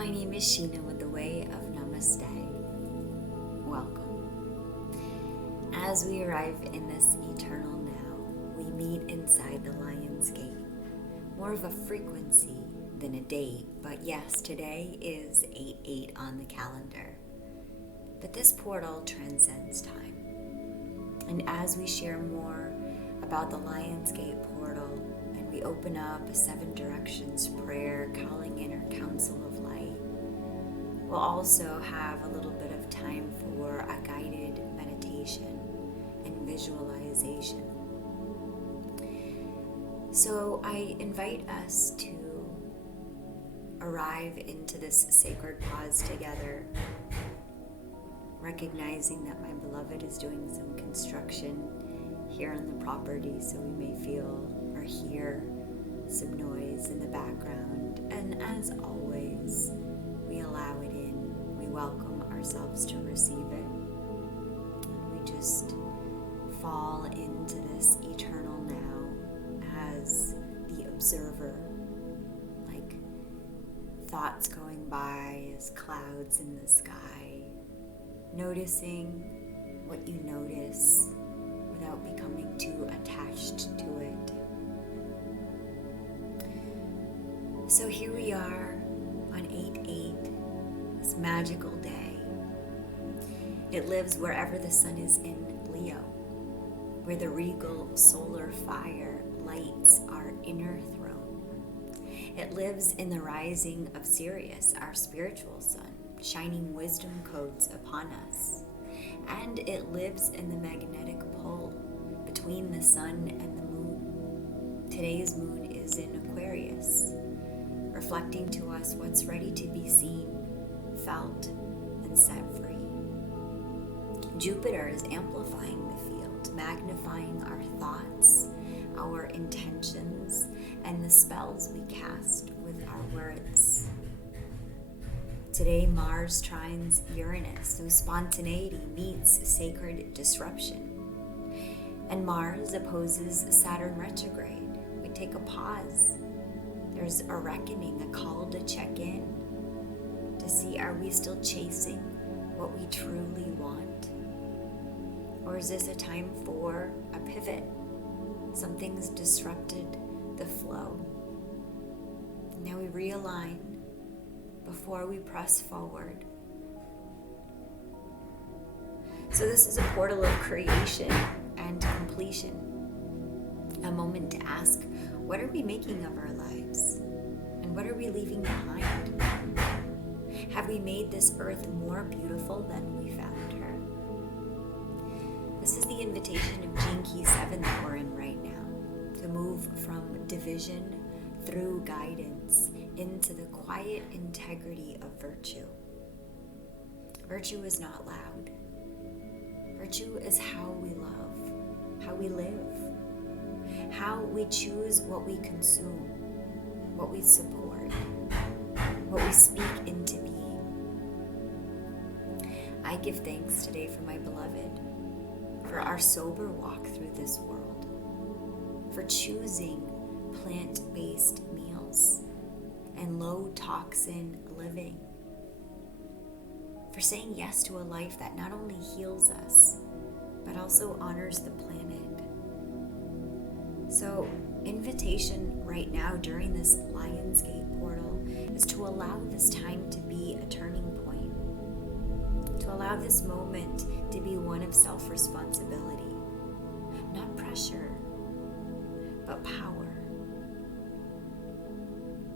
My name is Sheena with the Way of Namaste. Welcome. As we arrive in this eternal now, we meet inside the Lion's Gate. More of a frequency than a date, but yes, today is 8/8 on the calendar. But this portal transcends time. And as we share more about the Lion's Gate portal, and we open up a 7 directions prayer, calling in our council of light, we'll also have a little bit of time for a guided meditation and visualization. So I invite us to arrive into this sacred pause together, recognizing that my beloved is doing some construction here on the property, so we may feel or hear some noise in the background. And as always, we allow it in. We welcome ourselves to receive it. And we just fall into this eternal now as the observer, like thoughts going by as clouds in the sky, noticing what you notice without becoming too attached to it. So here we are on 8/8, this magical day. It lives wherever the sun is in Leo, where the regal solar fire lights our inner throne. It lives in the rising of Sirius, our spiritual sun, shining wisdom codes upon us. And it lives in the magnetic pull between the sun and the moon. Today's moon is in Aquarius, reflecting to us what's ready to be seen, felt, and set free. Jupiter is amplifying the field, magnifying our thoughts, our intentions, and the spells we cast with our words. Today, Mars trines Uranus, so spontaneity meets sacred disruption. And Mars opposes Saturn retrograde. We take a pause. There's a reckoning, a call to check in, to see, are we still chasing what we truly want? Or is this a time for a pivot? Something's disrupted the flow. Now we realign before we press forward. So this is a portal of creation and completion. A moment to ask, what are we making of our lives? And what are we leaving behind? Have we made this earth more beautiful than we found her? This is the invitation of Gene Key 7 that we're in right now, to move from division through guidance into the quiet integrity of virtue. Virtue is not loud. Virtue is how we love, how we live, how we choose what we consume, what we support, what we speak into being. I give thanks today for my beloved, for our sober walk through this world, for choosing plant-based meals and low-toxin living, for saying yes to a life that not only heals us, but also honors the planet. So, invitation right now during this Lion's Gate portal is to allow this time to be a turning point, to allow this moment to be one of self-responsibility, not pressure, but power.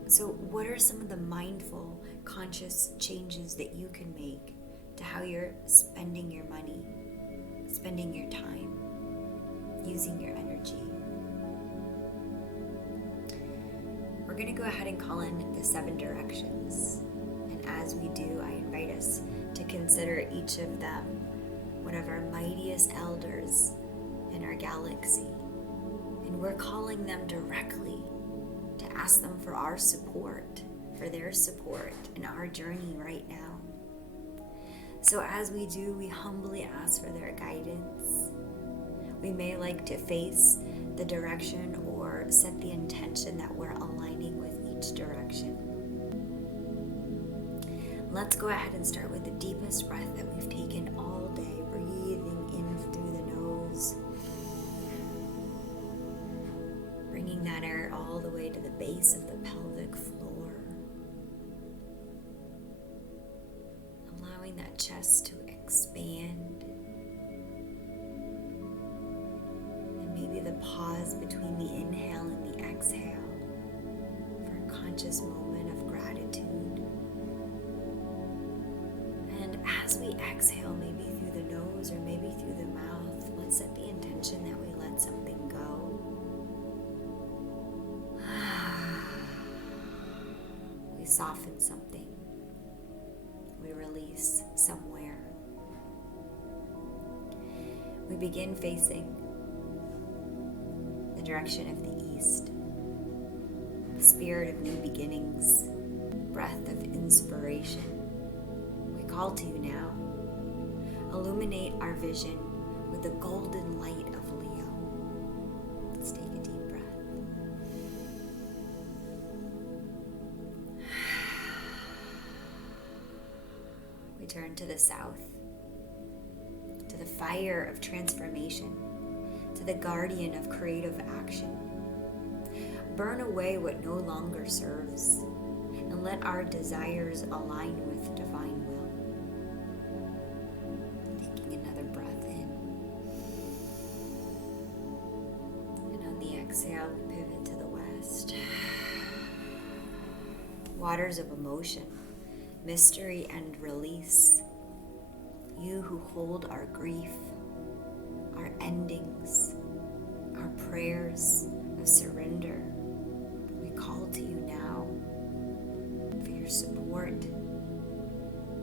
So what are some of the mindful, conscious changes that you can make to how you're spending your money, spending your time, using your energy? We're going to go ahead and call in the 7 directions. And as we do, I invite us to consider each of them one of our mightiest elders in our galaxy. And we're calling them directly to ask them for our support, for their support in our journey right now. So as we do, we humbly ask for their guidance. We may like to face the direction or set the intention that we're aligning with each direction. Let's go ahead and start with the deepest breath that we've taken all day, breathing in through the nose, bringing that air all the way to the base of the pelvic floor, allowing that chest to expand, and maybe the pause between the inhale and the exhale for a conscious moment of gratitude. And as we exhale, maybe through the nose or maybe through the mouth, let's set the intention that we let something go. We soften something. We release somewhere. We begin facing the direction of the east, the spirit of new beginnings, breath of inspiration. We call to you now. Illuminate our vision with the golden light of Leo. Let's take a deep breath. We turn to the south, to the fire of transformation, to the guardian of creative action. Burn away what no longer serves, and let our desires align with divine will. Taking another breath in. And on the exhale, we pivot to the west. Waters of emotion, mystery and release. You who hold our grief, our endings, our prayers of surrender, we call to you now for your support,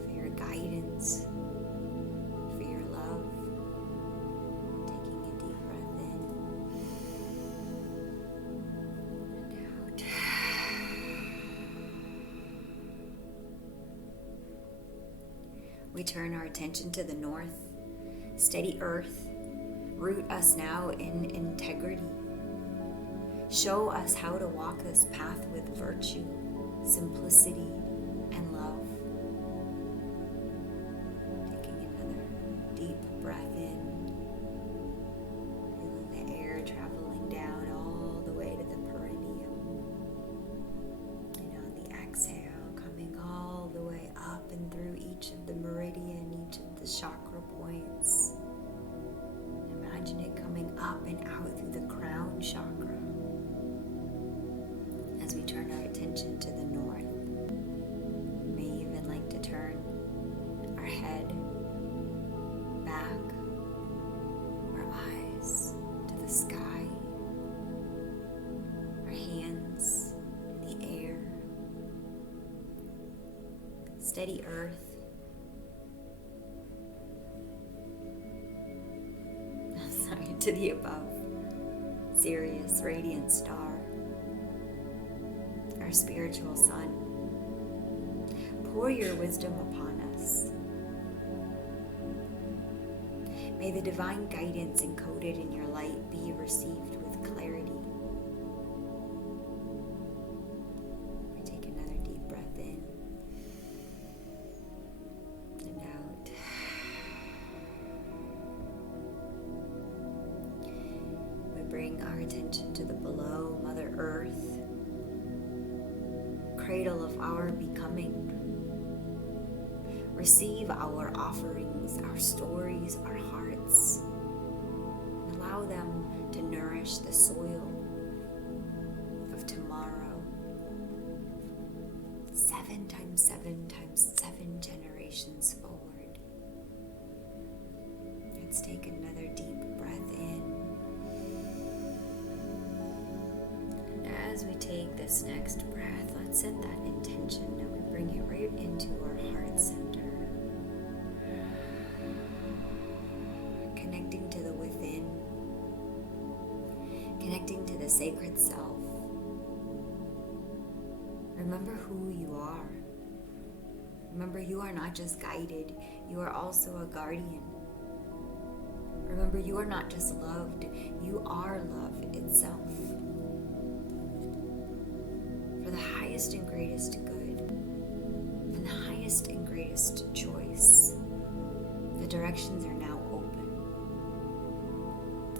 for your guidance, for your love. Taking a deep breath in and out. We turn our attention to the north. Steady earth, root us now in integrity. Show us how to walk this path with virtue, simplicity, and love. Taking another deep breath in, feeling the air traveling down all the way to the perineum. And on the exhale, coming all the way up and through each of the meridian, each of the chakra points. Imagine it coming up and out through the crown chakra. As we turn our attention to the north, we may even like to turn our head back, our eyes to the sky, our hands to the air. Steady earth. To the above. Sirius, radiant star, our spiritual sun. Pour your wisdom upon us. May the divine guidance encoded in your light be received with clarity. We take another deep breath in and out. Bring our attention to the below, Mother Earth, cradle of our becoming. Receive our offerings, our stories, our hearts. Allow them to nourish the soil of tomorrow. 7 times 7 times 7 generations forward. Let's take another deep breath in. As we take this next breath, let's set that intention and we bring it right into our heart center. Connecting to the within, connecting to the sacred self. Remember who you are. Remember, you are not just guided, you are also a guardian. Remember, you are not just loved, you are love itself. For the highest and greatest good, and the highest and highest choice. The directions are now open.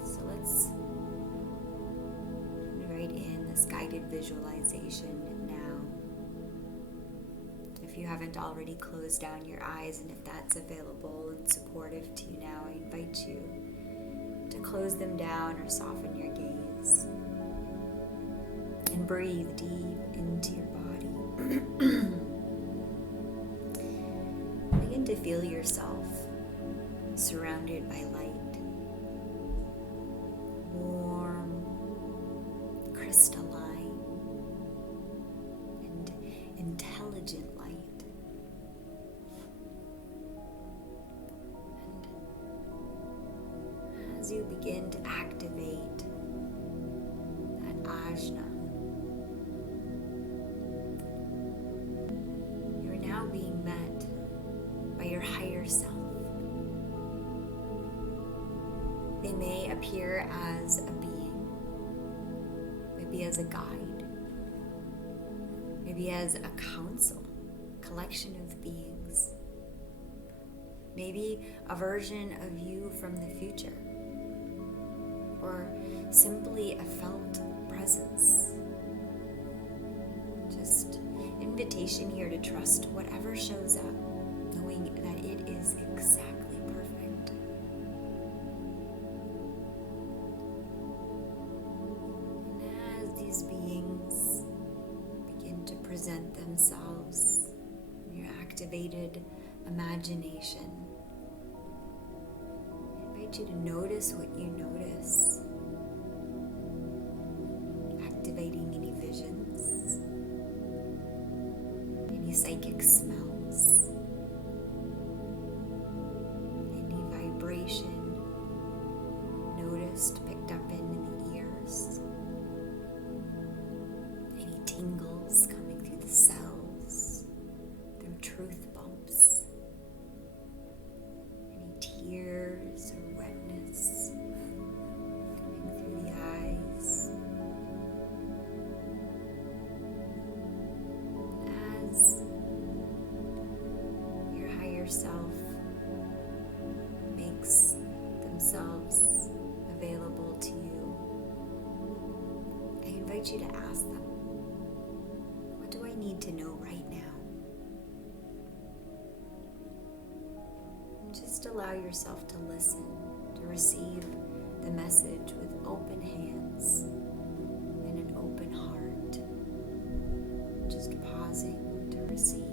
So let's invite in this guided visualization now. If you haven't already closed down your eyes, and if that's available and supportive to you now, I invite you to close them down or soften your gaze. And breathe deep into your body. Begin to feel yourself surrounded by light. Warm, crystalline, and intelligent light. And as you begin to activate that ajna, you're now being met by your higher self. They may appear as a being, maybe as a guide, maybe as a council, collection of beings, maybe a version of you from the future, or simply a felt presence. Just invitation here to trust whatever shows up, knowing that it is exactly perfect. And as these beings begin to present themselves in your activated imagination, I invite you to notice what you notice, activating any visions, any psychic smells, any vibration noticed, picked up in the ears, any tingles coming through the cells, through truth bumps, any tears or wetness coming through the eyes. As your higher self makes themselves available to you, I invite you to ask them, what do I need to know right now? And just allow yourself to listen, to receive the message with open hands and an open heart. Just pausing to receive.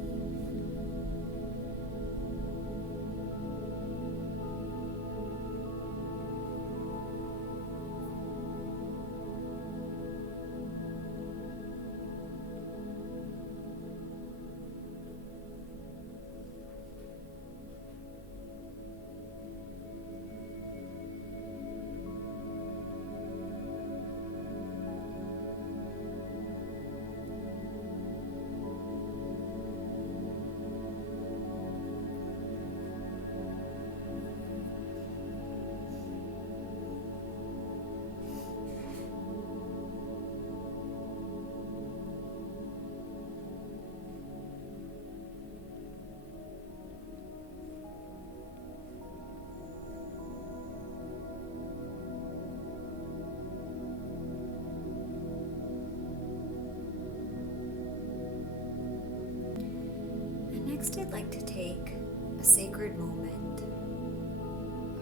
Next, I'd like to take a sacred moment,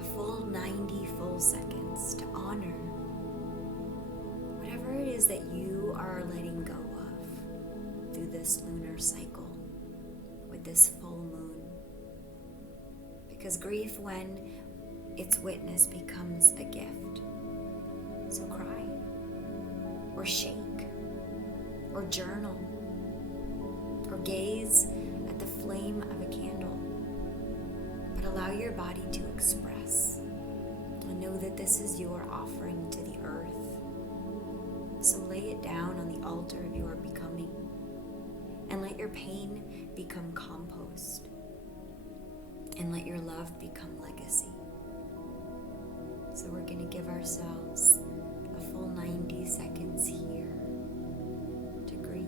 a full 90 full seconds, to honor whatever it is that you are letting go of through this lunar cycle with this full moon. Because grief, when its witness, becomes a gift. So cry, or shake, or journal, or gaze at the flame of a candle, but allow your body to express and know that this is your offering to the earth. So lay it down on the altar of your becoming and let your pain become compost and let your love become legacy. So we're going to give ourselves a full 90 seconds here to grieve.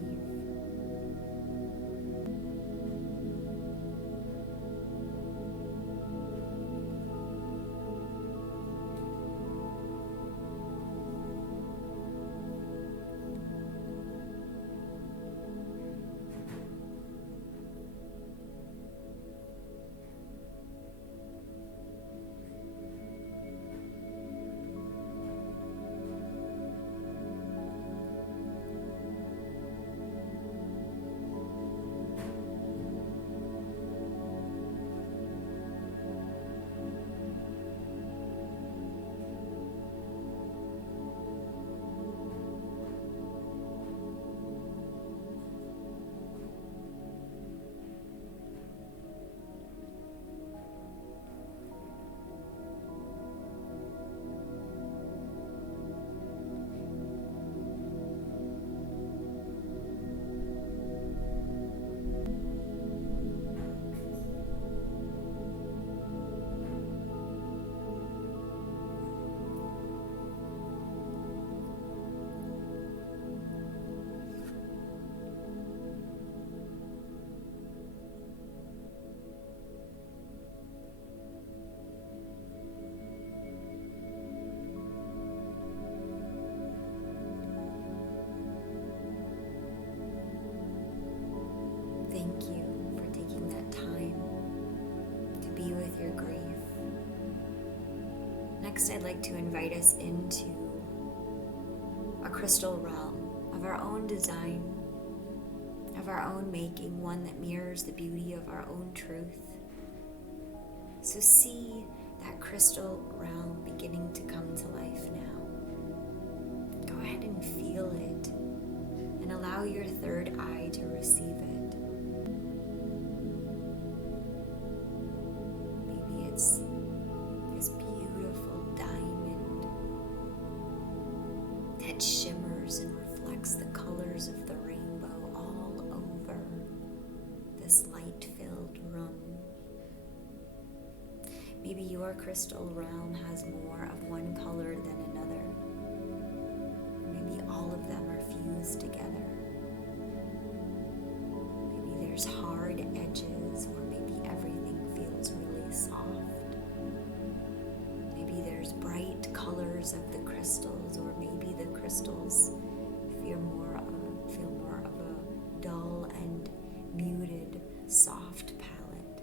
Next, I'd like to invite us into a crystal realm of our own design, of our own making, one that mirrors the beauty of our own truth. So see that crystal realm beginning to come to life now. Go ahead and feel it and allow your third eye to receive it. Maybe it's this beautiful diamond that shimmers and reflects the colors of the rainbow all over this light-filled room. Maybe your crystal realm has more of one color than another. Maybe all of them are fused together. Maybe there's hard edges, or maybe everything feels really soft. Maybe there's bright colors of the crystals, or maybe the crystals feel more of a dull and muted, soft palette.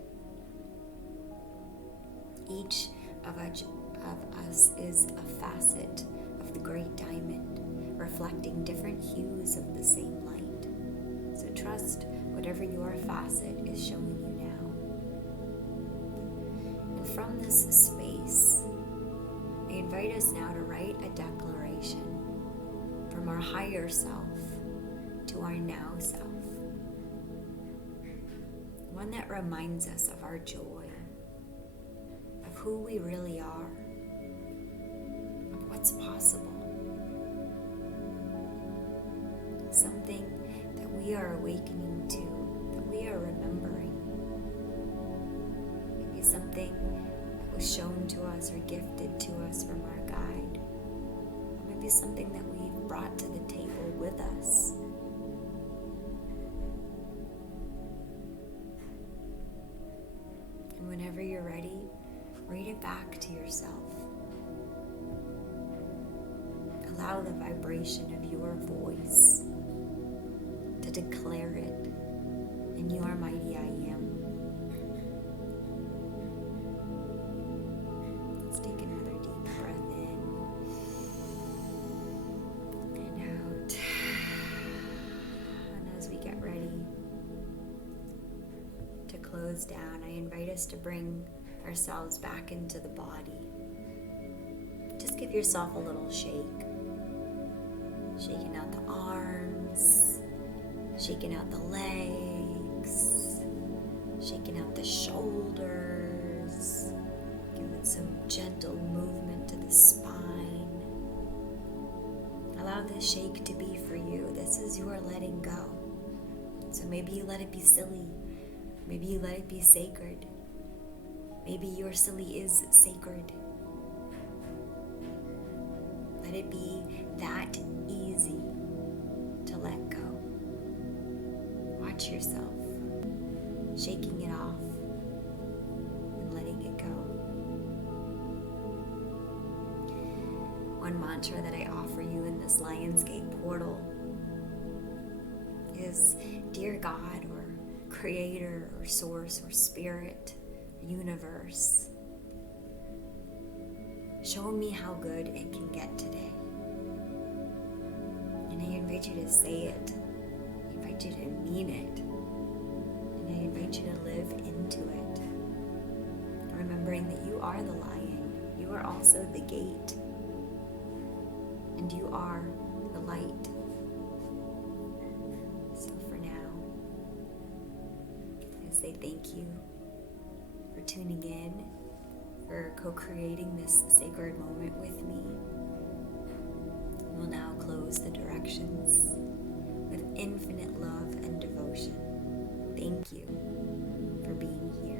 Each of us is a facet of the great diamond, reflecting different hues of the same light. So trust whatever your facet is showing you now. And from this space, I invite us now to write a declaration from our higher self to our now self. One that reminds us of our joy, of who we really are, of what's possible. Something that we are awakening to, that we are remembering. Maybe something that was shown to us or gifted to us from our guide. Or maybe something that we've brought to the table with us. And whenever you're ready, read it back to yourself. Allow the vibration of your voice to declare it in your mighty I am. Let's take another deep breath in and out. And as we get ready to close down, I invite us to bring ourselves back into the body. Just give yourself a little shake. Shaking out the arms, shaking out the legs, shaking out the shoulders. Give it some gentle movement to the spine. Allow this shake to be for you. This is your letting go. So maybe you let it be silly. Maybe you let it be sacred. Maybe your silly is sacred. Let it be that easy to let go. Watch yourself shaking it off and letting it go. One mantra that I offer you in this Lionsgate portal is, Dear God, or Creator, or Source, or Spirit, Universe, show me how good it can get today. And I invite you to say it. I invite you to mean it. And I invite you to live into it. Remembering that you are the lion. You are also the gate. And you are the light. So for now, I say thank you for tuning in, for co-creating this sacred moment with me. We'll now close the directions with infinite love and devotion. Thank you for being here.